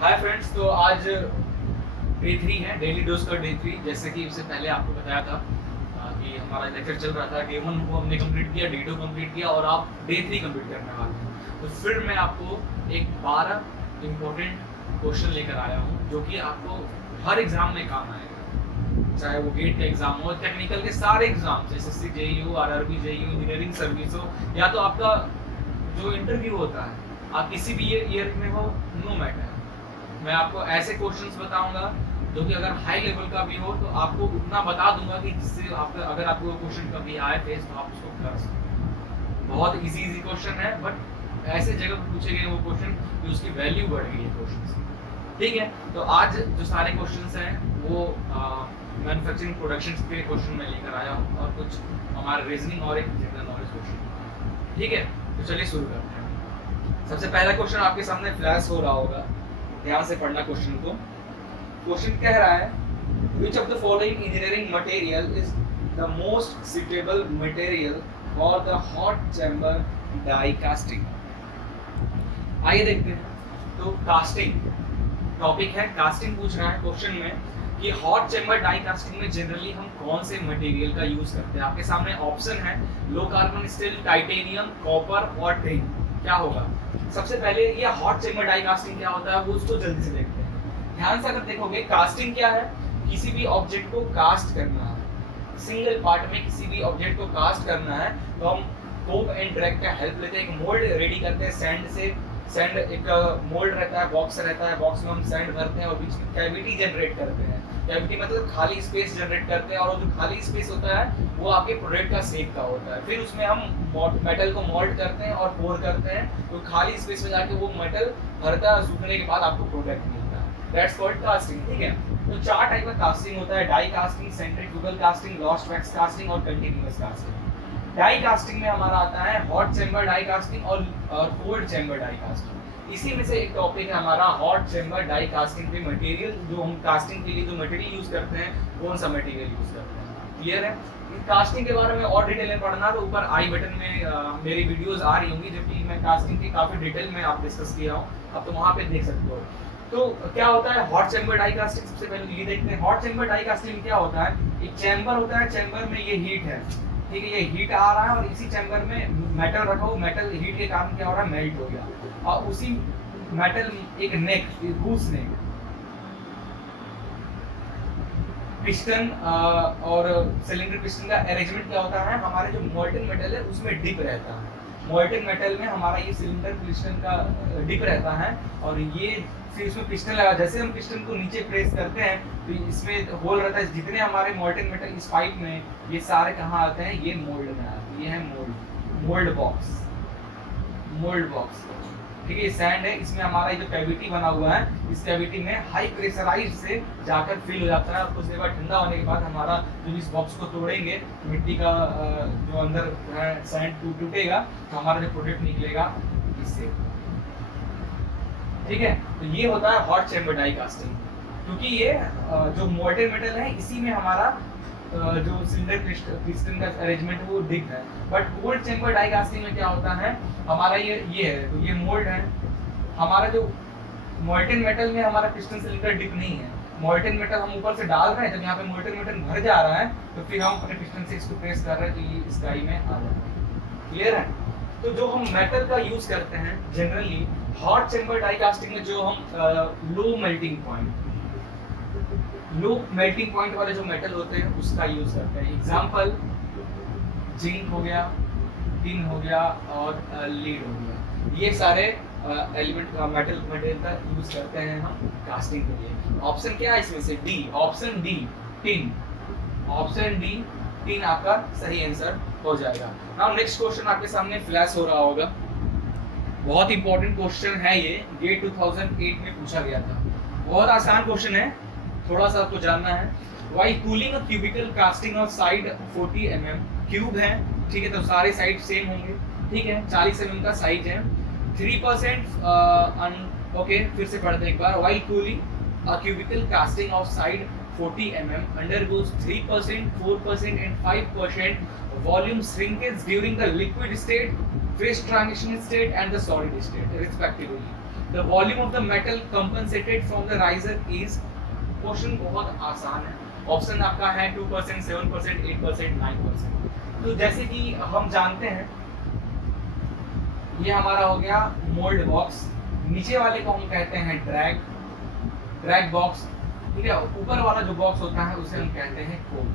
Hi friends, तो आज day 3 है, डेली डोज का डे 3। जैसे कि इससे पहले आपको बताया था कि हमारा लेक्चर चल रहा था। डे 1 को हमने कंप्लीट किया, डे 2 कंप्लीट किया और आप डे 3 कंप्लीट करने वाले हैं। तो फिर मैं आपको एक 12 इम्पोर्टेंट क्वेश्चन लेकर आया हूँ जो कि आपको हर एग्जाम में काम आएगा, चाहे वो गेट का एग्जाम हो, टेक्निकल के सारे एग्जाम, एसएससी जेईई हो, आरआरबी जेईई, इंजीनियरिंग सर्विस हो, या तो आपका जो इंटरव्यू होता है आप किसी भी ईयर में हो, नो मैटर। मैं आपको ऐसे क्वेश्चंस बताऊंगा जो कि अगर हाई लेवल का भी हो तो आपको उतना बता दूंगा कि जिससे आपका अगर आपको क्वेश्चन कभी आए फेस तो आप उसको कर सकते। बहुत इजी क्वेश्चन है, बट ऐसे जगह पर पूछे गए वो क्वेश्चन कि उसकी वैल्यू बढ़ गई है क्वेश्चन से। ठीक है, तो आज जो सारे क्वेश्चंस हैं वो मैन्युफैक्चरिंग प्रोडक्शन के क्वेश्चन में लेकर आया हूँ और कुछ हमारे रीजनिंग और एक जनरल नॉलेज क्वेश्चन। ठीक है, तो चलिए शुरू करते हैं। सबसे पहला क्वेश्चन आपके सामने फ्लैश हो रहा होगा, ध्यान से पढ़ना क्वेश्चन को। क्वेश्चन कह रहा है which of the following engineering material is the most suitable material for the hot chamber die casting। आइए देखते हैं। तो कास्टिंग टॉपिक है, कास्टिंग पूछ रहा है क्वेश्चन में कि हॉट चेम्बर डाई कास्टिंग में जनरली हम कौन से मटेरियल का यूज करते हैं। आपके सामने ऑप्शन है low carbon steel, titanium, copper और टिन। क्या होगा? सबसे पहले ये हॉट चेम्बर डाई कास्टिंग क्या होता है वो उसको जल्दी से देखते हैं। ध्यान से अगर देखोगे, कास्टिंग क्या है? किसी भी ऑब्जेक्ट को कास्ट करना है, सिंगल पार्ट में किसी भी ऑब्जेक्ट को कास्ट करना है तो हम कोप एंड ड्रैग का हेल्प लेते हैं, एक मोल्ड रेडी करते हैं सैंड से। सैंड एक मोल्ड रहता है, बॉक्स रहता है, बॉक्स में हम सैंड भरते हैं और बीच में कैविटी जनरेट करते हैं। कैविटी मतलब खाली स्पेस जनरेट करते हैं और जो खाली स्पेस होता है वो आपके प्रोडक्ट का शेप का होता है। फिर उसमें हम मेटल को मोल्ड करते हैं और पोर करते हैं, तो खाली स्पेस में जाके वो मेटल भरता है, सूखने के बाद आपको प्रोडक्ट मिलता है। That's called casting. ठीक है, तो 4 टाइप का कास्टिंग होता है: die casting, centrifugal casting, lost wax casting और कंटीन्यूअस कास्टिंग। डाई कास्टिंग में हमारा आता है हॉट चेम्बर डाई कास्टिंग और कोल्ड चेम्बर डाई कास्टिंग। इसी में से एक टॉपिक है हमारा हॉट चेम्बर डाई कास्टिंग पे मटेरियल, जो हम कास्टिंग के लिए जो मटेरियल यूज करते हैं कौन सा मटेरियल यूज करते हैं। क्लियर है? कास्टिंग के बारे में और डिटेल में पढ़ना तो ऊपर आई बटन में मेरी वीडियोस आ रही होंगी, जबकि मैं कास्टिंग की काफी डिटेल में आप डिस्कस किया हूँ, अब तो वहाँ पे देख सकते हो। तो क्या होता है हॉट चेम्बर डाई कास्टिंग? सबसे पहले ये देखते हैं हॉट चेम्बर डाई कास्टिंग में क्या होता है। एक चैम्बर होता है, चैम्बर में ये हीट है, ठीक है, ये हीट आ रहा है और इसी चैम्बर में मेटल रखा हो, मेटल हीट के कारण क्या हो रहा है, मेल्ट हो गया और उसी मेटल एक नेक, गूस नेक, पिस्टन और सिलेंडर पिस्टन का अरेंजमेंट क्या होता है, हमारे जो मोल्टन मेटल है उसमें डिप रहता है। मोल्टन मेटल में हमारा ये सिलेंडर पिस्टन का डिप रहता है और ये फिर इसमें पिस्टन लगा, जैसे हम पिस्टन को नीचे प्रेस करते हैं तो इसमें होल रहता है। जितने हमारे मोल्टन मेटल इस पाइप में, ये सारे कहाँ आते हैं, ये मोल्ड में आते हैं। ये है मोल्ड बॉक्स, मोल्ड बॉक्स। ठीक है, सैंड है, इसमें हमारा जो कैविटी बना हुआ है, इस कैविटी में हाई प्रेशराइज से जाकर फिल हो जाता है और कुछ देर बाद ठंडा होने के बाद हमारा जब इस बॉक्स को तोड़ेंगे मिट्टी का जो अंदर सैंड टूटेगा तो हमारा जो प्रोडक्ट निकलेगा इससे। ठीक है, तो ये होता है हॉट चेम्बर डाई कास्टिंग, क्योंकि ये जो मोल्टन मेटल है इसी में हमारा जो सिलेंडर पिस्टन का अरेंजमेंट वो डिप है। But cold chamber die casting में क्या होता है, हमारा ये है, तो ये मोल्ड है, हमारा जो मोल्टन मेटल में हमारा पिस्टन सिलेंडर डिप नहीं है। मोल्टन मेटल हम ऊपर से डाल रहे हैं, जब यहाँ पे मोल्टन मेटल भर जा रहा है तो फिर हम अपने पिस्टन से इसको प्रेस कर रहे हैं तो ये इस डाई में आ जाता है। क्लियर है? तो जो हम मेटल का यूज करते हैं generally hot chamber die casting में, जो हम लो मेल्टिंग पॉइंट वाले जो मेटल होते हैं उसका यूज करते हैं। एग्जांपल जिंक हो गया, टिन हो गया और लीड हो गया। ये सारे एलिमेंट मेटल मटेरियल का यूज करते हैं हम कास्टिंग के लिए। ऑप्शन क्या है इसमें से? D, option D, tin. Option D, tin आपका सही आंसर हो जाएगा। नाउ नेक्स्ट क्वेश्चन आपके सामने फ्लैश हो रहा होगा, बहुत इंपॉर्टेंट क्वेश्चन है ये, गेट 2008 में पूछा गया था। बहुत आसान क्वेश्चन है, थोड़ा सा आपको जानना है। Why cooling a cubical casting of side 40 mm, cube है, ठीक है, तो सारे साइड सेम होंगे। ठीक है, 40 mm का साइज है। 3% ओके, फिर से पढ़ते एक बार। While cooling a cubical casting of side 40 mm undergoes 3%, 4% and 5% volume shrinkage during the liquid state, phase transition state and the solid state respectively. The volume of the metal compensated from the riser is, question बहुत आसान है, option आपका है 2%, 7%, 8%, 9%। तो जैसे कि हम जानते हैं ये हमारा हो गया मोल्ड बॉक्स, नीचे वाले को हम कहते हैं ड्रैग बॉक्स, ठीक है, ऊपर वाला जो बॉक्स होता है उसे हम कहते हैं कोब।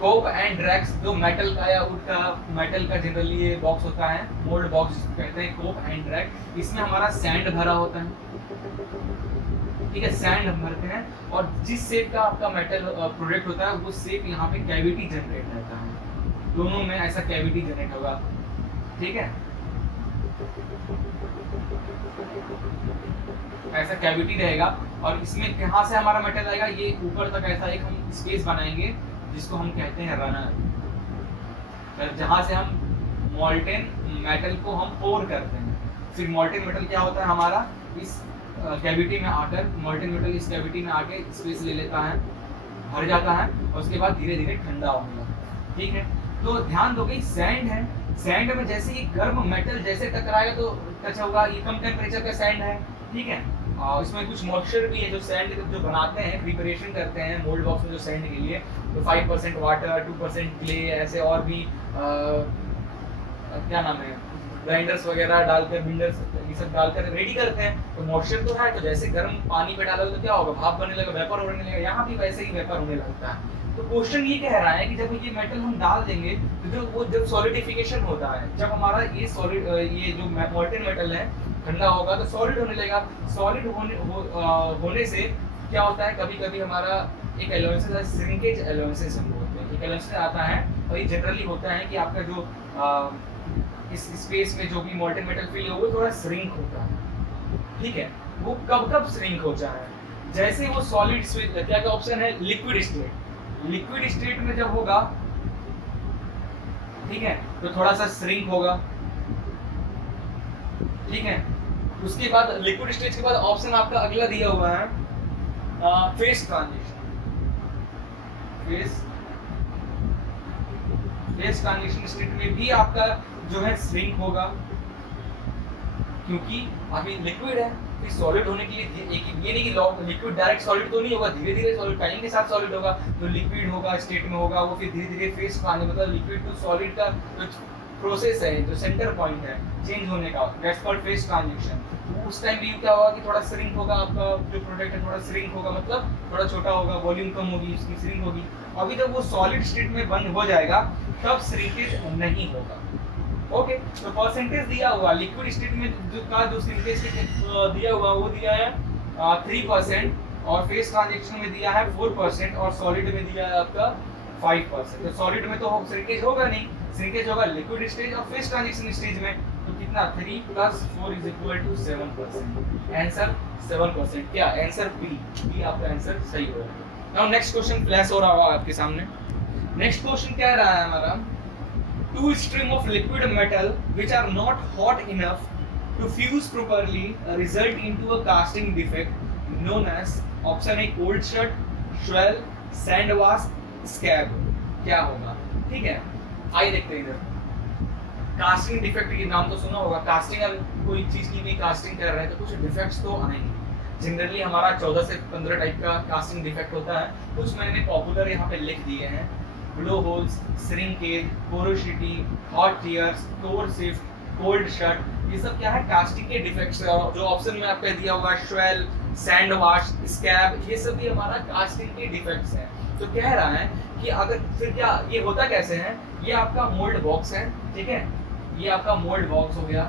कोब एंड ड्रैग्स जो मेटल का या वुड का, मेटल का जनरली ये बॉक्स होता है, मोल्ड बॉक्स कहते हैं कोब एंड ड्रैग। इसमें हमारा सैंड भरा होता है, ठीक है, सैंड हम भरते हैं और जिस शेप का आपका मेटल प्रोडक्ट होता है वो शेप यहाँ पे कैविटी जनरेट रहता है, दोनों में ऐसा कैविटी जनरेट होगा, ठीक है, ऐसा कैविटी रहेगा। और इसमें कहाँ से हमारा मेटल आएगा, ये ऊपर तक ऐसा एक हम स्पेस बनाएंगे जिसको हम कहते हैं रनर, जहाँ से हम मॉल्टेन मेटल को हम पोर करते हैं। फिर मॉल्टेन मेटल क्या होता है हमारा, इस कैविटी में आकर, मॉल्टेन मेटल इस कैविटी में आके स्पेस ले लेता है, भर जाता है और उसके बाद धीरे धीरे ठंडा होने लगता है, ठीक है। तो ध्यान दो कि सैंड है, सैंड में जैसे ही गर्म मेटल जैसे टकराएगा तो टच होगा, ये कम टेम्परेचर का सैंड है, ठीक है। इसमें कुछ मॉइस्चर भी है, जो सैंड जो बनाते हैं, प्रिपरेशन करते हैं मोल्ड बॉक्स में जो सैंड के लिए, तो 5% वाटर, 2% क्ले, ऐसे और भी क्या नाम है, ग्राइंडर्स वगैरह डालकर, बिल्डर्स ये सब डालकर रेडी करते हैं। तो मॉइस्चर तो है, तो जैसे गर्म पानी पे डालोगे तो क्या होगा, भाप बनने लगेगा, वेपर होने लगेगा, यहाँ भी वैसे ही वेपर होने लगता है। तो क्वेश्चन ये कह रहा है कि जब ये मेटल हम डाल देंगे तो जब सॉलिडिफिकेशन होता है, जब हमारा ये सॉलिड, ये जो मॉल्टेन मेटल है ठंडा होगा तो सॉलिड होने लगेगा। सॉलिड होने से क्या होता है, कभी कभी हमारा एक एलोवेंसेस है, श्रिंकेज एलोवेंसेस हम बोलते हैं, एक एलोवेंसेस आता है और ये जनरली होता है कि आपका जो इस स्पेस में जो भी मॉल्टेन मेटल फिल हो वो थोड़ा श्रिंक होता है, ठीक है। वो कब श्रिंक होता है, जैसे वो सॉलिड स्टेट, क्या क्या ऑप्शन है, लिक्विड स्टेट, लिक्विड स्टेट में जब होगा, ठीक है, तो थोड़ा सा श्रिंक होगा, ठीक है। उसके बाद लिक्विड स्टेज के बाद ऑप्शन आपका अगला दिया हुआ है face transition, face transition state में भी आपका जो है श्रिंक होगा, क्योंकि अभी लिक्विड है, फिर सॉलिड होने के लिए ये नहीं कि लिक्विड डायरेक्ट सॉलिड तो नहीं होगा, धीरे धीरे सॉलिड, टाइम के साथ सॉलिड होगा, तो लिक्विड होगा स्टेट में होगा, वो फिर धीरे धीरे फेस ट्रांजिशन, मतलब लिक्विड टू सॉलिड का प्रोसेस है, जो सेंटर पॉइंट है चेंज होने का, दैट्स कॉल्ड फेस ट्रांजिशन। उस टाइम भी क्या होगा कि थोड़ा श्रिंक होगा, आपका जो प्रोडक्ट है थोड़ा श्रिंक होगा, मतलब थोड़ा छोटा होगा, वॉल्यूम कम होगी, इसकी श्रिंक होगी। अभी जब वो सॉलिड स्टेट में बंद हो जाएगा तब श्रिंकेज नहीं होगा, ओके। तो परसेंटेज दिया हुआ लिक्विड स्टेट में जो श्रिंकेज दिया हुआ वो दिया है 3% और फेस ट्रांजिशन में दिया है 4% और सॉलिड में दिया है आपका 5%। तो सॉलिड में तो श्रिंकेज होगा नहीं, श्रिंकेज होगा लिक्विड स्टेज और फेस ट्रांजिशन स्टेज में। तो कितना 3 + 4 = 7%, आंसर 7%। क्या आंसर बी आपका आंसर सही होगा। नाउ नेक्स्ट क्वेश्चन फ्लैश हो रहा होगा आपके सामने। नेक्स्ट क्वेश्चन क्या रहा है हमारा, 2 stream of liquid metal which are not hot enough to fuse properly result into a casting defect known as option A cold shut, swell, sand wash, scab। क्या होगा, ठीक है, आइए देखते हैं इधर। कास्टिंग डिफेक्ट के नाम तो सुना होगा, कास्टिंग, अगर कोई चीज की भी कास्टिंग कर रहे हैं तो कुछ डिफेक्ट्स तो आएंगे। जनरली हमारा 14 से 15 टाइप का कास्टिंग डिफेक्ट होता है, कुछ मैंने पॉपुलर यहाँ पे लिख दिए हैं। Blow holes, shrinkage, porosity, hot tears, core shift, cold shut, ये सब क्या है कास्टिंग के डिफेक्ट्स है। और जो ऑप्शन में आपका दिया हुआ है स्वेल, सैंड वाश, स्कैब, ये सब भी हमारा कास्टिंग के डिफेक्ट्स हैं। तो कह रहा है कि अगर फिर क्या ये होता कैसे है, ये आपका मोल्ड बॉक्स है, ठीक है, ये आपका मोल्ड बॉक्स हो गया।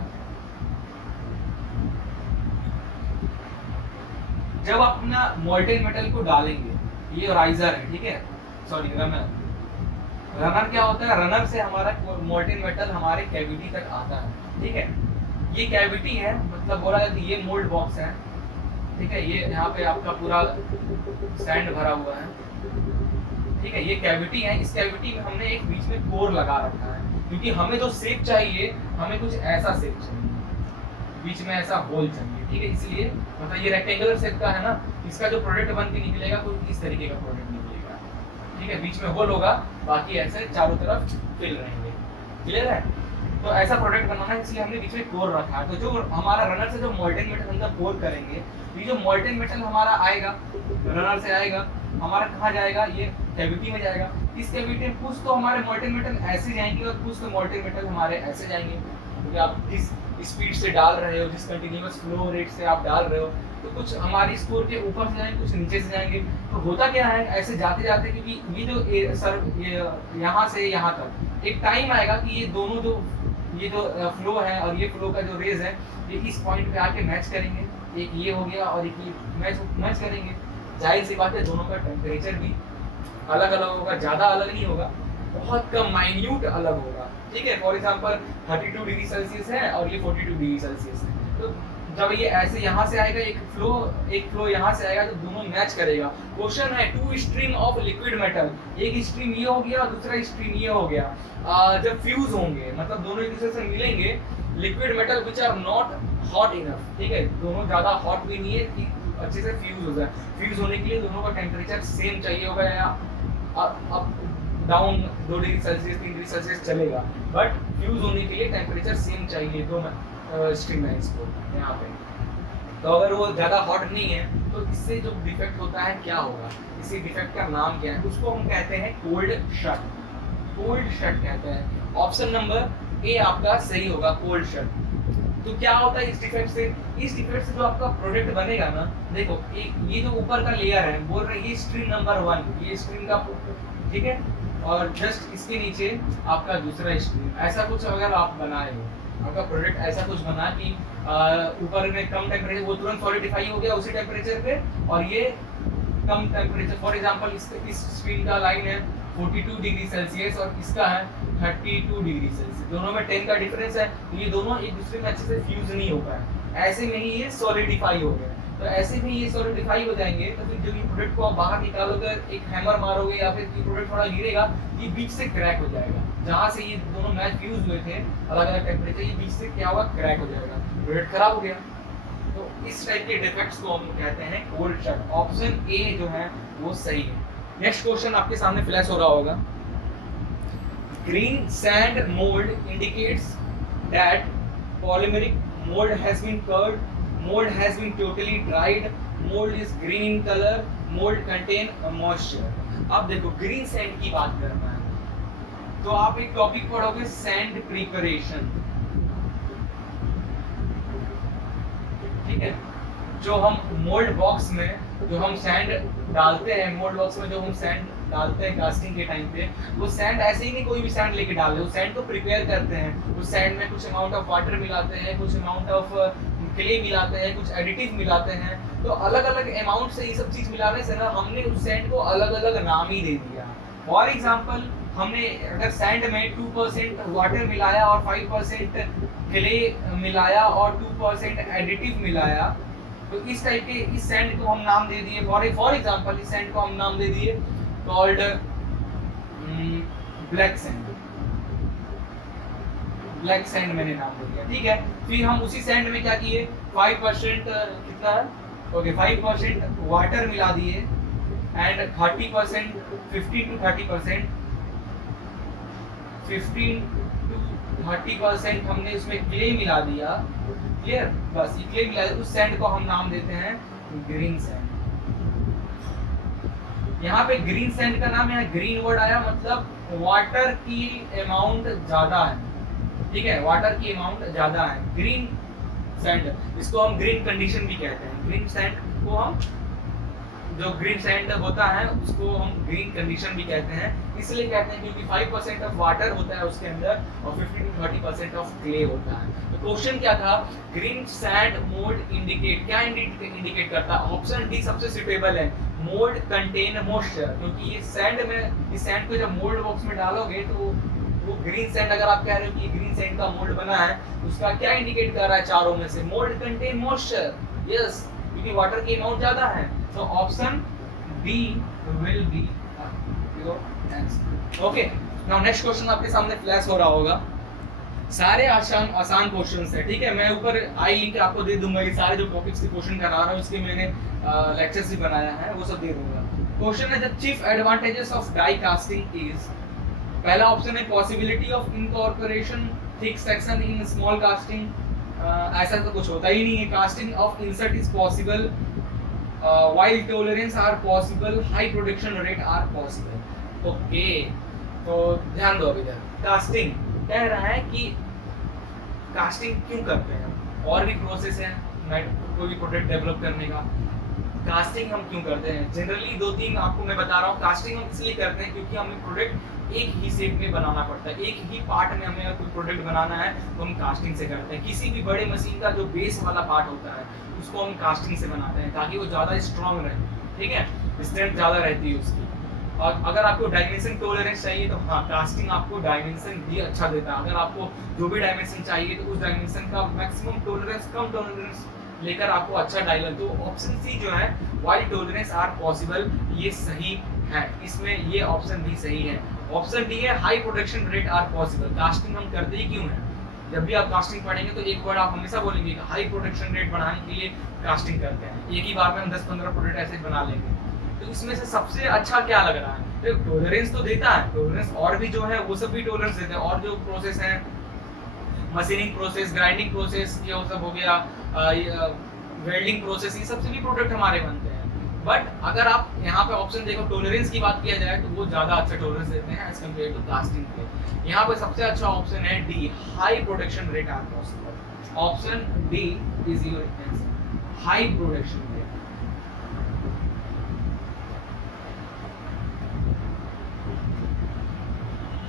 जब आप अपना मोल्टेन मेटल को डालेंगे, ये राइजर है, ठीक है, सॉरी रनर क्या होता है, रनर से हमारा मोल्टेन मेटल हमारे कैविटी तक आता है, ठीक है। ये कैविटी है, मतलब बोला जाता है ये मोल्ड बॉक्स है, ठीक है, ये यहाँ पे आपका पूरा सैंड भरा हुआ है, ठीक है, ये कैविटी है। इस कैविटी में हमने एक बीच में कोर लगा रखा है, क्योंकि हमें जो शेप चाहिए, हमें कुछ ऐसा शेप चाहिए, बीच में ऐसा होल चाहिए, ठीक है। इसलिए मतलब ये रेक्टेंगुलर शेप का है ना, इसका जो प्रोडक्ट बन के निकलेगा कुछ इस तरीके का प्रोडक्ट निकलेगा, ठीक है, बीच में होल होगा, बाकी ऐसे चारों तरफ फिल रहेंगे। क्लियर है। तो ऐसा प्रोडक्ट बनाना है, इसलिए हमने बीच में कोर रखा है। तो जो हमारा रनर से जो मोल्टेन मेटल अंदर कोर करेंगे, ये जो मोल्टेन मेटल हमारा आएगा रनर से आएगा, हमारा कहाँ जाएगा, ये कैविटी में जाएगा। इस कैविटी में कुछ तो हमारे मोल्टेन मेटल ऐसे जाएंगे और कुछ तो मोल्टेन मेटल हमारे ऐसे जाएंगे, क्योंकि आप जिस स्पीड से डाल रहे हो, जिस कंटिन्यूअस फ्लो रेट से आप डाल रहे हो, तो कुछ हमारी स्कोर के ऊपर से जाएंगे, कुछ नीचे से जाएंगे। तो होता क्या है, ऐसे जाते जाते, क्योंकि ये जो यहाँ से यहाँ तक एक टाइम आएगा कि ये दोनों जो फ्लो है और ये फ्लो का जो रेज है, ये इस पॉइंट पे आके मैच करेंगे। एक ये हो गया और एक ये मैच करेंगे। जाहिर सी बात है दोनों का टेम्परेचर भी अलग अलग होगा, ज़्यादा अलग नहीं होगा, बहुत कम माइन्यूट अलग होगा। ठीक है, फॉर एग्जांपल 32 डिग्री सेल्सियस है और ये 42 डिग्री सेल्सियस है। तो जब ये ऐसे यहाँ से आएगा, एक फ्लो यहाँ से आएगा, तो दोनों मैच करेगा। क्वेश्चन है, 2 स्ट्रीम ऑफ लिक्विड मेटल, एक स्ट्रीम ये हो गया और दूसरा स्ट्रीम ये हो गया, जब फ्यूज होंगे, मतलब दोनों एक दूसरे से मिलेंगे, liquid metal which are not hot enough, ठीक है, दोनों ज़्यादा हॉट भी नहीं है कि अच्छे से फ्यूज हो जाए। फ्यूज होने के लिए दोनों का टेम्परेचर सेम चाहिए होगा, या up down 2 degree Celsius 3 degree Celsius चलेगा, बट फ्यूज होने के लिए टेम्परेचर सेम चाहिए दो स्ट्रीम लाइन्स को यहाँ पे। तो अगर वो ज़्यादा हॉट नहीं है, तो इससे जो डिफेक्ट होता है क्या होगा, इसी डिफेक्ट का नाम क्या है, उसको हम कहते हैं कोल्ड शट। कोल्ड शट कहते हैं। ऑप्शन नंबर ए आपका सही होगा, कोल्ड शट। तो क्या होता है इस डिफेक्ट से, इस डिफेक्ट से जो आपका प्रोडक्ट बनेगा ना, देखो एक ये जो ऊपर का लेयर है, बोल रहे हैं ये स्ट्रीम नंबर 1, ये स्ट्रीम का, ठीक है, और जस्ट इसके नीचे आपका दूसरा स्ट्रीम, ऐसा कुछ अगर आप बनाए हो, आपका प्रोडक्ट ऐसा कुछ बना कि ऊपर में कम टेम्परेचर, वो तुरंत सॉलिडिफाई हो गया उसी टेम्परेचर पे, और ये कम टेम्परेचर, फॉर एग्जांपल इस स्ट्रीम का लाइन है 42 डिग्री सेल्सियस और इसका है 32 डिग्री सेल्सियस, दोनों में 10 का डिफरेंस है, तो ये दोनों एक दूसरे में अच्छे से फ्यूज नहीं हो पाए, ऐसे में ही ये सॉलिडिफाई हो गए। तो ऐसे में ये सॉलिडिफाई हो जाएंगे, तो फिर जब ये प्रोडक्ट को आप बाहर निकालोगे, एक हैमर मारोगे या फिर ये प्रोडक्ट थोड़ा गिरेगा, ये बीच से क्रैक हो जाएगा, जहाँ से ये दोनों मैच फ्यूज हुए थे अलग अलग टेम्परेचर, ये बीच से क्या होगा, क्रैक हो जाएगा, प्रोडक्ट खराब हो गया। तो इस टाइप के डिफेक्ट्स को हम कहते हैं कोल्ड शट। ऑप्शन ए जो है वो सही है। नेक्स्ट क्वेश्चन आपके सामने फ्लैश हो रहा होगा। Green sand mould indicates that polymeric mould has been cured, mold has been totally dried, mold is green in color, mold contain moisture। अब देखो ग्रीन सैंड की बात करना है, तो आप एक टॉपिक पढ़ोगे सैंड प्रिपरेशन, ठीक है, जो हम मोल्ड बॉक्स में जो हम सैंड डालते हैं, मोल्ड बॉक्स में जो हम सैंड डालते हैं कास्टिंग के टाइम पे, वो सैंड ऐसे ही नहीं कोई भी सैंड लेके डाल दे, उस सैंड को प्रिपेयर करते हैं, उस सैंड में कुछ अमाउंट ऑफ वाटर मिलाते हैं, कुछ अमाउंट ऑफ क्ले मिलाते हैं, कुछ एडिटिव मिलाते हैं। तो अलग अलग अमाउंट से ये सब चीज़ मिलाने से ना हमने उस सैंड को अलग अलग नाम ही दे दिया। फॉर एग्जांपल हमने अगर सैंड में 2% वाटर मिलाया और 5% क्ले मिलाया और 2% एडिटिव मिलाया, तो इस टाइप के इस सैंड को हम नाम दे दिए, फॉर एग्जांपल इस सैंड को हम नाम दे दिए called black sand. Black sand मैंने नाम दे दिया, ठीक है। फिर हम उसी सैंड में क्या किए, 5% कितना है, ओके 5% वाटर मिला दिए एंड 30% 15 to 30% 15 to 30% हमने उसमें क्ले मिला दिया, क्लियर, बस ये क्ले मिला दिया, उस सैंड को हम नाम देते हैं ग्रीन सैंड। यहाँ पे ग्रीन सैंड का नाम, यहाँ ग्रीन वर्ड आया मतलब वाटर की अमाउंट ज्यादा है, ठीक है, वाटर की अमाउंट ज्यादा है। ग्रीन सैंड, इसको हम ग्रीन कंडीशन भी कहते हैं। ग्रीन सैंड को हम, जो ग्रीन सैंड होता है उसको हम ग्रीन कंडीशन भी कहते हैं, इसलिए कहते हैं क्योंकि 5% ऑफ वाटर होता है उसके अंदर और 15 to 30% ऑफ क्ले होता है। तो क्वेश्चन क्या था, ग्रीन सैंड मोल्ड इंडिकेट, क्या इंडिकेट करता है, ऑप्शन डी सबसे सुटेबल है, मोल्ड कंटेन मॉइस्चर, क्योंकि ये सैंड में, इस सैंड को जब मोल्ड बॉक्स में डालोगे तो वो ग्रीन सैंड, अगर आप कह रहे हो कि ग्रीन सैंड का मोल्ड बना है, उसका क्या इंडिकेट कर रहा है चारों में से, मोल्ड कंटेन मॉइस्चर, यस, क्योंकि वाटर की अमाउंट ज्यादा है। तो option B will be your answer. Okay, now next question आपके सामने फ्लैश हो रहा होगा। सारे आसान क्वेश्चंस है, ठीक है, मैं ऊपर आई लिंक आपको दे दूंगा, ये सारे जो टॉपिक्स के क्वेश्चन करा रहा हूँ उसके मैंने लेक्चर्स भी बनाया है, वो सब दे दूंगा। क्वेश्चन है, the chief advantages of die casting is, पहला ऑप्शन है possibility of incorporation thick section in small casting, ऐसा तो कुछ होता ही नहीं है। Casting of insert is possible, while tolerance are possible, high production rate are possible. Okay, तो ध्यान दो अभी इधर। कास्टिंग कह रहा है कि कास्टिंग क्यों करते हैं, और भी प्रोसेस है कोई भी प्रोडक्ट डेवलप करने का। कास्टिंग हम क्यों करते हैं, जनरली 2-3 आपको मैं बता रहा हूँ। कास्टिंग हम इसलिए करते हैं क्योंकि हमें प्रोडक्ट एक ही शेप में बनाना पड़ता है, एक ही पार्ट में हमें अगर कोई प्रोडक्ट बनाना है तो हम कास्टिंग से करते हैं। किसी भी बड़े मशीन का जो बेस वाला पार्ट होता है उसको हम कास्टिंग से बनाते हैं ताकि वो ज़्यादा स्ट्रॉन्ग रहे, ठीक है, स्ट्रेंथ ज़्यादा रहती है उसकी। और अगर आपको डायमेंशन टॉलरेंस चाहिए तो हाँ, कास्टिंग आपको डायमेंशन भी अच्छा देता है। अगर आपको जो भी डायमेंशन चाहिए तो उस डायमेंशन का मैक्सिमम टॉलरेंस, कम टॉलरेंस लेकर आपको अच्छा डायलर। तो ऑप्शन सी जो है वाइल टॉलरेंस आर पॉसिबल, ये सही है, इसमें ये ऑप्शन भी सही है। ऑप्शन डी है high production rate are possible. Casting हम करते ही क्यों है, जब भी आप कास्टिंग पढ़ेंगे तो एक वर्ड आप हमेशा बोलेंगे कि हाई प्रोडक्शन रेट बढ़ाने के लिए कास्टिंग करते हैं। एक ही बार में हम 10-15 प्रोडक्ट ऐसे बना लेंगे। तो इसमें से सबसे अच्छा क्या लग रहा है, तो टॉलरेंस तो देता है, टॉलरेंस और भी जो है वो सब भी टॉलरेंस देते हैं। और जो प्रोसेस है, मशीनिंग प्रोसेस, ग्राइंडिंग प्रोसेस, ये सब हो गया, वेल्डिंग प्रोसेस, ये सबसे भी प्रोडक्ट हमारे बनते हैं। बट अगर आप यहाँ पे ऑप्शन देखो, टॉलरेंस की बात किया जाए तो वो ज़्यादा अच्छा टॉलरेंस देते हैं एज कम्पेयर टू कास्टिंग पे। यहाँ पे सबसे अच्छा ऑप्शन है D, high production rate are possible. Option D is your answer, high production rate.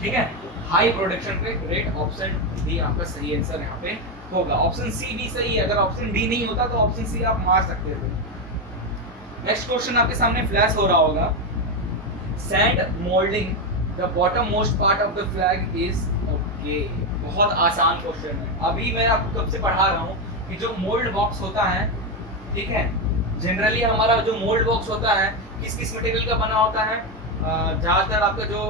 ठीक है, high production rate, option D आपका सही आंसर यहाँ पे होगा। ऑप्शन सी भी सही है, अगर ऑप्शन डी नहीं होता तो ऑप्शन सी आप मार सकते थे। नेक्स्ट क्वेश्चन आपके सामने फ्लैश हो रहा होगा। Sand moulding the bottom most part of the flag is, okay, बहुत आसान क्वेश्चन है। अभी मैं आपको कब से पढ़ा रहा हूँ कि जो मोल्ड बॉक्स होता है, ठीक है, जनरली हमारा जो मोल्ड बॉक्स होता है किस किस मटेरियल का बना होता है, ज़्यादातर आपका जो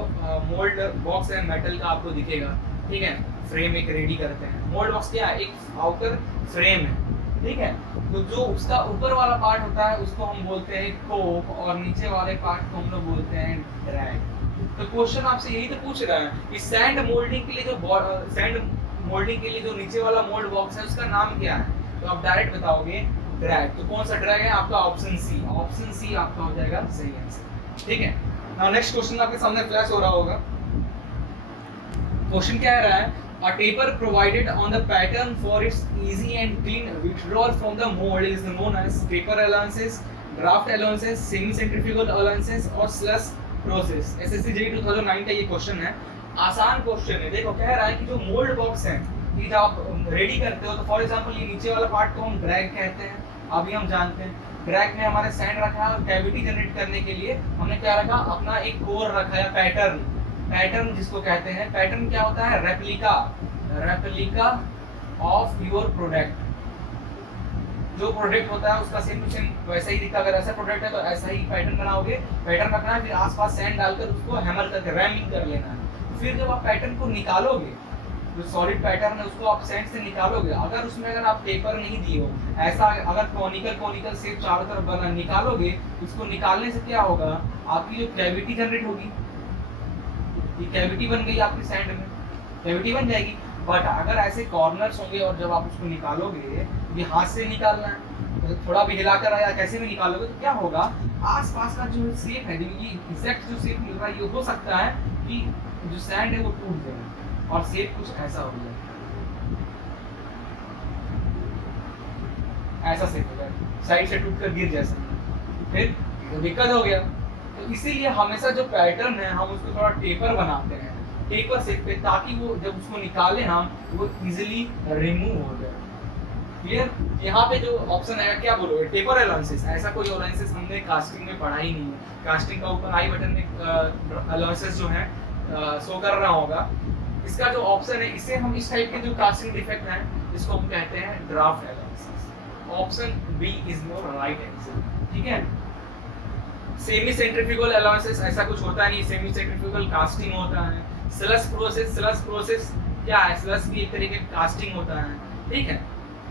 मोल्ड बॉक्स है मेटल का आपको दिखेगा, ठीक है। फ्रेम एक रेडी करते हैं, मोल्ड बॉक्स क्या है, एक आउटर फ्रेम है, ठीक है। तो जो उसका ऊपर वाला पार्ट होता है उसको हम बोलते हैं कोप, और नीचे वाले पार्ट को हम लोग बोलते हैं ड्रैग। तो क्वेश्चन आपसे यही तो पूछ रहा है कि सैंड मोल्डिंग के लिए जो नीचे वाला मोल्ड बॉक्स है उसका नाम क्या है, तो आप डायरेक्ट बताओगे ड्रैग। तो कौन सा ड्रैग है आपका, ऑप्शन सी। ऑप्शन सी आपका हो जाएगा सही आंसर, ठीक है। नाउ नेक्स्ट क्वेश्चन आपके सामने फ्लैश हो रहा होगा। क्वेश्चन क्या है, a taper provided on the pattern for its easy and clean withdrawal from the mold is known as taper allowances, draft allowances, semi centrifugal allowances और slush process। SSC JEE 2009 का ये question है, आसान question है। देखो कह रहा है कि जो मोल्ड बॉक्स है ये जब आप रेडी करते हो तो फॉर एग्जांपल ये नीचे वाला पार्ट को हम ड्रैग कहते हैं, अभी हम जानते हैं। ड्रैग में हमारे सैंड रखा है और कैविटी जनरेट करने के लिए हमने क्या रखा, अपना एक कोर रखा है, पैटर्न, पैटर्न जिसको कहते हैं। पैटर्न क्या होता है, replica, replica of your product. जो प्रोडक्ट होता है उसका सेम टू सेम वैसा ही दिखता, अगर ऐसा प्रोडक्ट है तो ऐसा ही पैटर्न बनाओगे। पैटर्न रखना है, फिर आसपास सैंड डालकर उसको हैमर करके रैमिंग कर लेना है। फिर जब आप पैटर्न को निकालोगे, जो सॉलिड पैटर्न है उसको आप सैंड से निकालोगे, अगर उसमें अगर आप टेपर नहीं दिए हो, ऐसा अगर कॉनिकल शेप चारों तरफ बना निकालोगे, उसको निकालने से क्या होगा, आपकी जो कैविटी जनरेट होगी, ये कैविटी बन गई आपकी सैंड में, कैविटी बन जाएगी। बट अगर ऐसे कॉर्नर्स होंगे और जब आप उसको निकालोगे, ये हाथ से निकालना है तो थोड़ा भी हिलाकर आया कैसे भी निकालोगे तो क्या होगा, आसपास का जो शेप है, ये एग्जैक्ट जो शेप मिल रहा है, ये हो सकता है कि जो सैंड है वो टूट जाए और शेप कुछ ऐसा हो जाए, ऐसा शेप हो जाए, साइड से टूट कर गिर जैसा, फिर तो दिक्कत हो गया। तो इसीलिए हमेशा जो पैटर्न है हम उसको थोड़ा टेपर बनाते हैं, टेपर शेप पे, ताकि वो जब उसको निकालें हम वो इजीली रिमूव हो जाए। क्लियर। यहाँ पे जो ऑप्शन है क्या बोलोगे, टेपर अलाउंसेस, ऐसा कोई अलाउंसेस हमने कास्टिंग में पढ़ा ही नहीं है। कास्टिंग का ऊपर आई बटन में अलाउंसेस जो है शो कर रहा होगा। इसका जो ऑप्शन है, इसे हम इस टाइप के जो कास्टिंग डिफेक्ट हैं इसको हम कहते हैं draft allowances. Option B is your right answer, ठीक है। सेमी सेंट्रीफ्यूगल अलाउंसेस ऐसा कुछ होता नहीं, सेमी सेंट्रीफ्यूगल कास्टिंग होता है। स्लश प्रोसेस क्या है, स्लश भी एक तरीके का कास्टिंग होता है, ठीक है।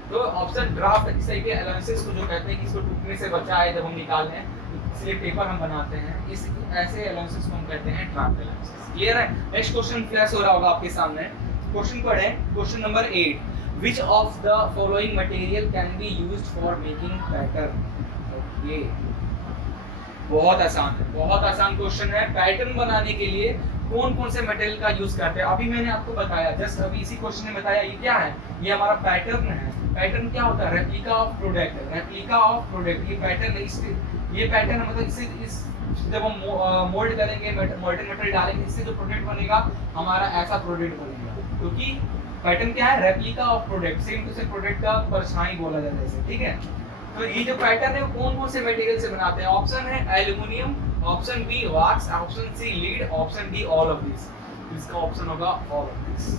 तो ऑप्शन ड्राफ्ट इस टाइप के अलाउंसेस को जो कहते हैं कि इसको टूटने से बचाए जब हम निकालते हैं, इसलिए पेपर हम बनाते हैं, इस ऐसे अलाउंसेस को हम कहते हैं ड्राफ्ट अलाउंसेस। क्लियर है। नेक्स्ट क्वेश्चन फ्लैश हो रहा होगा आपके सामने। क्वेश्चन पढ़े, question number 8, which of the following material can be used for making pattern? ये बहुत आसान है, बहुत आसान क्वेश्चन है। पैटर्न बनाने के लिए कौन कौन से मटेरियल का यूज करते हैं अभी मैंने आपको बताया, जस्ट अभी इसी क्वेश्चन में बताया। ये क्या है, ये हमारा पैटर्न है। पैटर्न क्या होता है, replica of product, replica of product. ये पैटर्न है, ये पैटर्न मतलब इससे इस जब हम मोल्ड करेंगे, मोल्डन मटेरियल डालेंगे, इससे जो प्रोडक्ट बनेगा हमारा ऐसा प्रोडक्ट बनेगा। क्योंकि पैटर्न क्या है, replica of product, same to same product का परछाई बोला जाता है इसे, ठीक है। तो ये जो पैटर्न है वो कौन कौन से मटेरियल से बनाते हैं? ऑप्शन है aluminium, option B wax, option C lead, option D all of this. इसका ऑप्शन होगा all of this.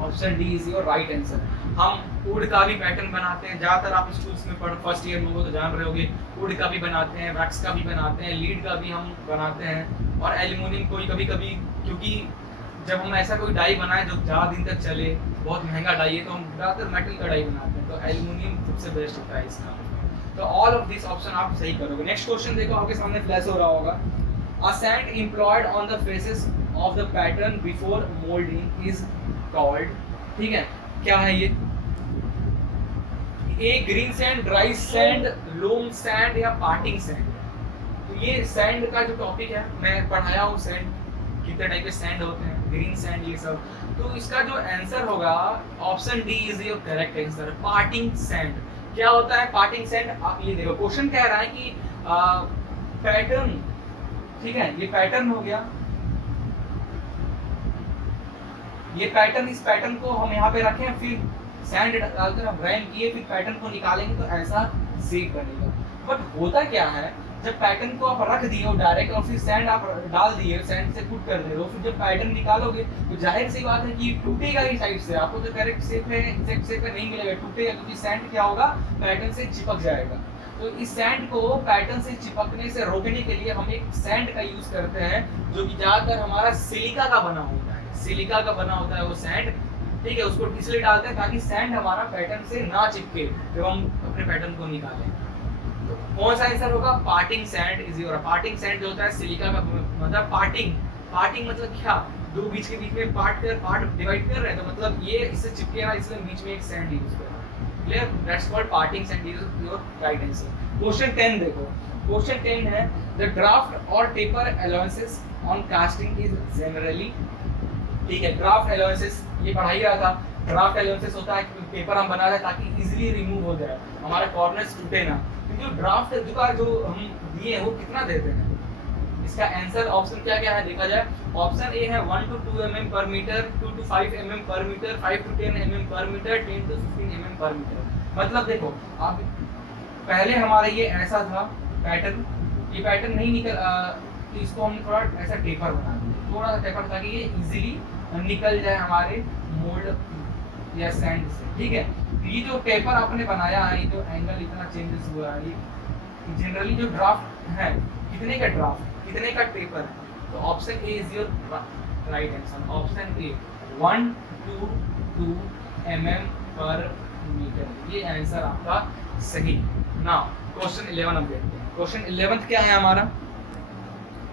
Option D is your right answer. हम वुड का भी पैटर्न बनाते हैं, ज्यादातर आप स्कूल्स में पढ़ फर्स्ट ईयर में हो तो जान रहे होगे, वुड का भी बनाते हैं, वैक्स का भी बनाते हैं, लीड का भी हम बनाते हैं, और एल्युमिनियम कोई कभी कभी, क्योंकि जब हम ऐसा कोई डाई बनाए जो ज़्यादा दिन तक चले, बहुत महंगा डाई है, तो हम ज़्यादातर मेटल का डाई बनाते हैं, तो एल्युमिनियम सबसे बेस्ट होता है इसका। तो ऑल ऑफ दिस ऑप्शन आप सही करोगे। नेक्स्ट क्वेश्चन देखो, आपके सामने फ्लैश हो रहा होगा। अ sand employed on the faces of the pattern before moulding is called, ठीक है, क्या है ये? ए ग्रीन सैंड, ड्राई सैंड, लोम सैंड या पार्टिंग सैंड। तो ये सैंड का जो टॉपिक है मैं पढ़ाया हूँ, सैंड कितने टाइप के सैंड होते हैं, ग्रीन सैंड, ये सब। तो इसका जो आंसर होगा option D is your correct answer, parting sand. क्या होता है पार्टिंग सैंड? आप ये देखो, क्वेश्चन कह रहा है कि पैटर्न, ठीक है, ये पैटर्न हो गया, ये पैटर्न, इस पैटर्न को हम यहाँ पे रखें, फिर सैंड डालकर हम ग्राइंड किए, फिर पैटर्न को निकालेंगे तो ऐसा शेप बनेगा। बट होता क्या है, जब पैटर्न को आप रख दिए हो डायरेक्ट और फिर सैंड आप डाल दिए, सैंड से पुट कर दे रहे हो, फिर जब पैटर्न निकालोगे तो जाहिर सी बात है कि टूटेगा ही साइड से, आपको जो करेक्ट शेप है, एग्जैक्ट शेप है नहीं मिलेगा, टूटेगा, क्योंकि सैंड क्या होगा, पैटर्न से चिपक जाएगा। तो इस सैंड को पैटर्न से चिपकने से रोकने के लिए हम एक सैंड का यूज करते हैं, जो कि ज्यादातर हमारा सिलिका का बना होता है, सिलिका का बना होता है वो सैंड, ठीक है। उसको इसलिए डालते हैं ताकि सैंड हमारा पैटर्न से ना चिपके जब हम अपने पैटर्न को निकालें। तो कौन सा आंसर होगा? Parting sand is your. Parting sand जो होता है सिलिका का, मतलब पार्टिंग, पार्टिंग मतलब क्या, दो बीच के बीच में पार्ट डिवाइड कर रहे हैं, तो मतलब ये इससे चिपके ना, इसलिए बीच में एक सैंड यूज कर रहे हैं। Clear? That's called parting sand is your right answer. Question 10 देखो, क्वेश्चन 10 है द ड्राफ्ट और taper allowances on casting is generally, ठीक है। ड्राफ्ट अलाउंसेस ये पढ़ा ही रहा था। ड्राफ्ट अलाउंसेस होता है कि पेपर हम बना रहे हैं ताकि इजीली रिमूव हो जाए, हमारे कॉर्नर्स टूटे ना। क्योंकि ड्राफ्ट का जो हम दिए हैं वो कितना देते हैं, इसका आंसर ऑप्शन क्या क्या है देखा जाए। ऑप्शन ए है 1 to 2 mm per meter, 2 to 5 mm per meter, 5 to 10 mm per meter, 10 to 15 mm per meter। मतलब देखो, आप पहले हमारा ये ऐसा था पैटर्न, ये पैटर्न नहीं निकल, तो इसको हमने थोड़ा ऐसा टेपर बना दिया, थोड़ा सा टेपर, ताकि ये इजीली निकल जाए हमारे मोल्ड या सैंड से, ठीक है। ये जो पेपर आपने बनाया है, ये जो एंगल इतना चेंजेस हुआ है, ये जनरली जो ड्राफ्ट है, कितने का ड्राफ्ट, कितने का पेपर है, तो option A is your right answer. Option A 1 to 2 mm पर मीटर, ये आंसर आपका सही। नाउ क्वेश्चन 11 हम देखते हैं। क्वेश्चन 11 क्या है हमारा?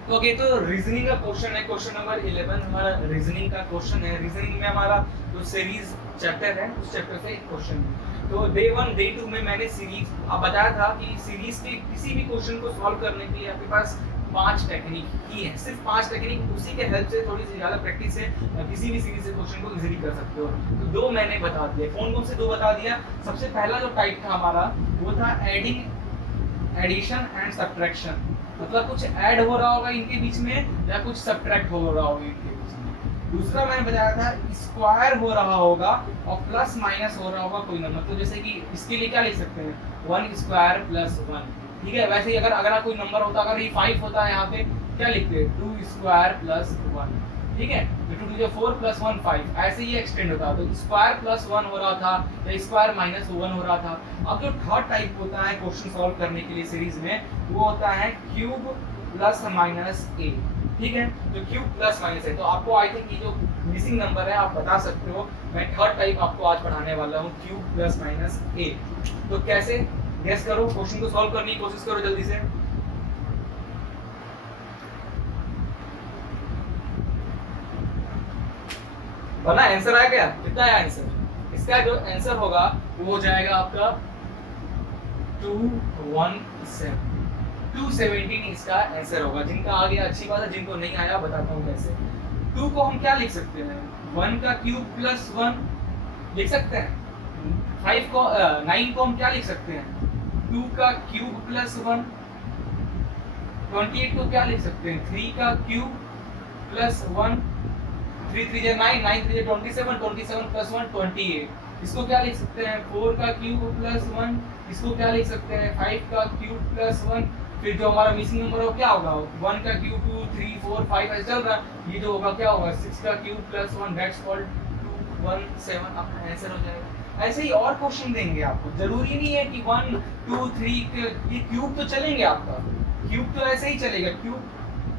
तो ये तो रीजनिंग का क्वेश्चन है। क्वेश्चन नंबर 11 हमारा रीजनिंग का क्वेश्चन है। रीजनिंग में हमारा जो सीरीज चैप्टर है, उस चैप्टर से एक क्वेश्चन है। तो डे 1 डे 2 में मैंने सीरीज अब बताया था कि सीरीज के किसी भी क्वेश्चन को सॉल्व करने के लिए आपके पास 5 टेक्निक ही है, सिर्फ 5 टेक्निक, उसी के हेल्प से, थोड़ी सी ज़्यादा प्रैक्टिस से किसी भी सीरीज से क्वेश्चन को इजीली कर सकते हो। तो 2 मैंने बता दिए। कौन कौन से 2 बता दिया? सबसे पहला जो टाइप था हमारा वो था एडिशन एंड सब्ट्रैक्शन, मतलब कुछ ऐड हो रहा होगा इनके बीच में या कुछ सब्ट्रैक्ट हो रहा होगा इनके बीच में। दूसरा मैंने बताया था स्क्वायर हो रहा होगा और प्लस माइनस हो रहा होगा कोई नंबर। तो जैसे कि इसके लिए क्या लिख सकते हैं, 1 स्क्वायर प्लस 1, ठीक है। वैसे ही अगर कोई नंबर होता, अगर ये 5 होता है, यहाँ पे क्या लिखते हैं, 2 स्क्वायर प्लस 1, ठीक है। तो 2 to 4 + 1 5, ऐसे ही एक्सटेंड होता है। तो स्क्वायर प्लस 1 हो रहा था या स्क्वायर माइनस 1 हो रहा था। अब जो थर्ड टाइप होता है क्वेश्चन सॉल्व करने के लिए सीरीज में, वो होता है क्यूब प्लस माइनस ए, ठीक है। तो क्यूब प्लस माइनस ए, तो आपको आई थिंक ये जो मिसिंग नंबर है आप बता सकते हो। मैं थर्ड टाइप आपको आज पढ़ाने वाला हूँ, क्यूब प्लस माइनस ए। तो कैसे गेस करो, क्वेश्चन को सॉल्व करने की कोशिश करो जल्दी से। बना आंसर आ गया, कितना आया आंसर? इसका जो आंसर होगा वो हो जाएगा आपका 217 इसका आंसर होगा। जिनका आ गया अच्छी बात है, जिनको नहीं आया बताता हूँ कैसे। 2 को हम क्या लिख सकते हैं? 1 का क्यूब प्लस 1 लिख सकते हैं। 9 को हम क्या लिख सकते हैं? 2 का क्यूब प्लस 1। 28 को क्या लिख सकते हैं? 3 का क्यूब प्लस 1। 3 3 9, 9 3 27, 27 प्लस 1 28। इसको क्या लिख सकते हैं? 4 का क्यूब प्लस 1। इसको क्या लिख सकते हैं? 5 का क्यूब प्लस 1। फिर जो हमारा मिसिंग नंबर हो क्या होगा? 1 का क्यूब 2 3 4 5 ऐसे चल रहा है। ये जो होगा क्या होगा? 6 का क्यूब प्लस 1 दैट्स कॉल्ड 217। आपका आंसर हो जाएगा। ऐसे ही और क्वेश्चन देंगे आपको, जरूरी नहीं है कि 1 2 3 ये क्यूब तो चलेंगे आपका, क्यूब तो ऐसे ही चलेगा। क्यूब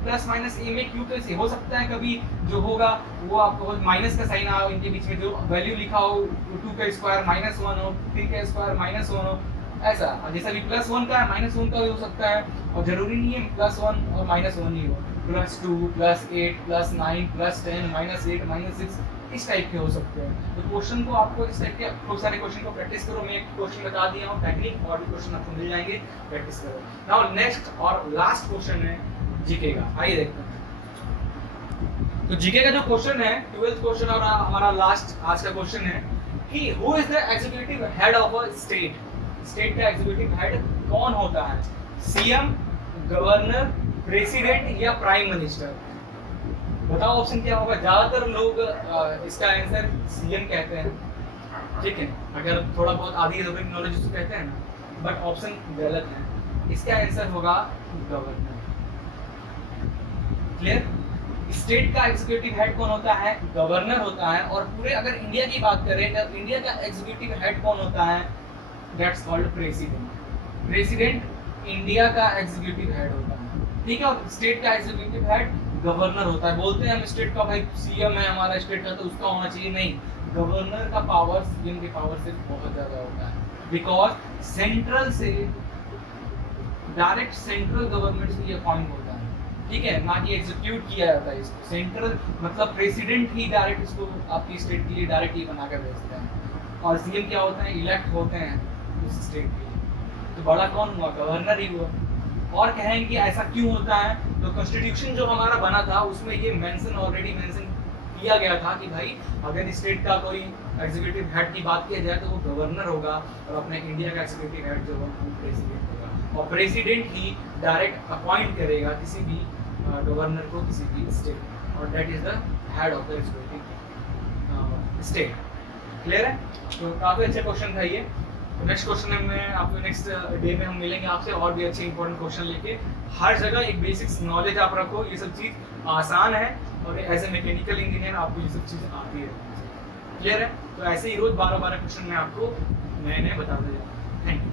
प्लस माइनस ए में क्यूब तो ऐसे हो सकता है कभी जो होगा वो आपको माइनस का साइन आओ, इनके बीच में जो वैल्यू लिखा हो 2 का स्क्वायर -1 हो, 3 का स्क्वायर -1 हो, ऐसा। जैसा भी +1 का है -1 का भी हो सकता है, और जरूरी नहीं है +1 और -1 ही हो। +2 +8 +9 +10 -8 -6 इस टाइप के हो सकते हैं। तो क्वेश्चन को आपको इस टाइप के खूब सारे क्वेश्चन को प्रैक्टिस करो। मैं एक क्वेश्चन बता दिया हूँ टेक्निक, और भी क्वेश्चन आपको मिल जाएंगे, प्रैक्टिस करो। नाउ नेक्स्ट और लास्ट क्वेश्चन है जीके का, आइए देखते हैं। तो जीके का जो क्वेश्चन है 12th क्वेश्चन और हमारा लास्ट आज का क्वेश्चन है कि who is the executive head of a state. State का एग्जीक्यूटिव हेड कौन होता है? सीएम, गवर्नर, प्रेसिडेंट या प्राइम मिनिस्टर? बताओ ऑप्शन क्या होगा? ज्यादातर लोग इसका आंसर सीएम कहते हैं, ठीक है, अगर थोड़ा बहुत आधी नॉलेज उसको कहते हैं ना, बट ऑप्शन गलत है। इसका आंसर होगा गवर्नर। क्लियर? स्टेट का एग्जीक्यूटिव हेड कौन होता है? गवर्नर होता है। और पूरे अगर इंडिया की बात करें तो इंडिया का एग्जीक्यूटिव हेड कौन होता है? That's called president. President India का एग्जीक्यूटिव हेड होता है, ठीक है। और स्टेट का एग्जीक्यूटिव हेड गवर्नर होता है। बोलते हैं हम स्टेट का भाई सीएम है हमारा स्टेट का तो उसका होना चाहिए, नहीं। गवर्नर का पावर सीएम के पावर से बहुत ज्यादा होता है, बिकॉज सेंट्रल से डायरेक्ट सेंट्रल गवर्नमेंट से ये अपॉइंट होता है, ठीक है, ना कि एग्जीक्यूट किया जाता है इसको। सेंट्रल मतलब प्रेसिडेंट ही डायरेक्ट इसको आपकी स्टेट के लिए डायरेक्ट ही बना कर भेजता है, और सीएम क्या होते हैं? इलेक्ट होते हैं उस स्टेट के लिए। तो बड़ा कौन हुआ? गवर्नर ही हुआ। और कहेंगे कि ऐसा क्यों होता है? तो कॉन्स्टिट्यूशन जो हमारा बना था उसमें ये ऑलरेडी मेंशन किया गया था कि भाई अगर स्टेट का कोई एग्जीक्यूटिव हेड की बात किया जाए तो वो गवर्नर होगा, और अपने इंडिया का एग्जीक्यूटिव हेड जो होगा वो प्रेसिडेंट होगा। और प्रेसिडेंट ही डायरेक्ट अपॉइंट करेगा किसी भी गवर्नर को किसी भी स्टेट, और that is the head of the executive state. Clear है? तो काफ़ी अच्छा क्वेश्चन था ये। तो नेक्स्ट क्वेश्चन में आपको नेक्स्ट डे में हम मिलेंगे आपसे और भी अच्छे इंपॉर्टेंट क्वेश्चन लेके। हर जगह एक बेसिक्स नॉलेज आप रखो, ये सब चीज़ आसान है, और एज ए मैकेनिकल इंजीनियर आपको ये सब चीज़ आती है। क्लियर है? तो ऐसे ही रोज 12-12 क्वेश्चन मैं आपको नए नए बताते जाऊँ। Thank you.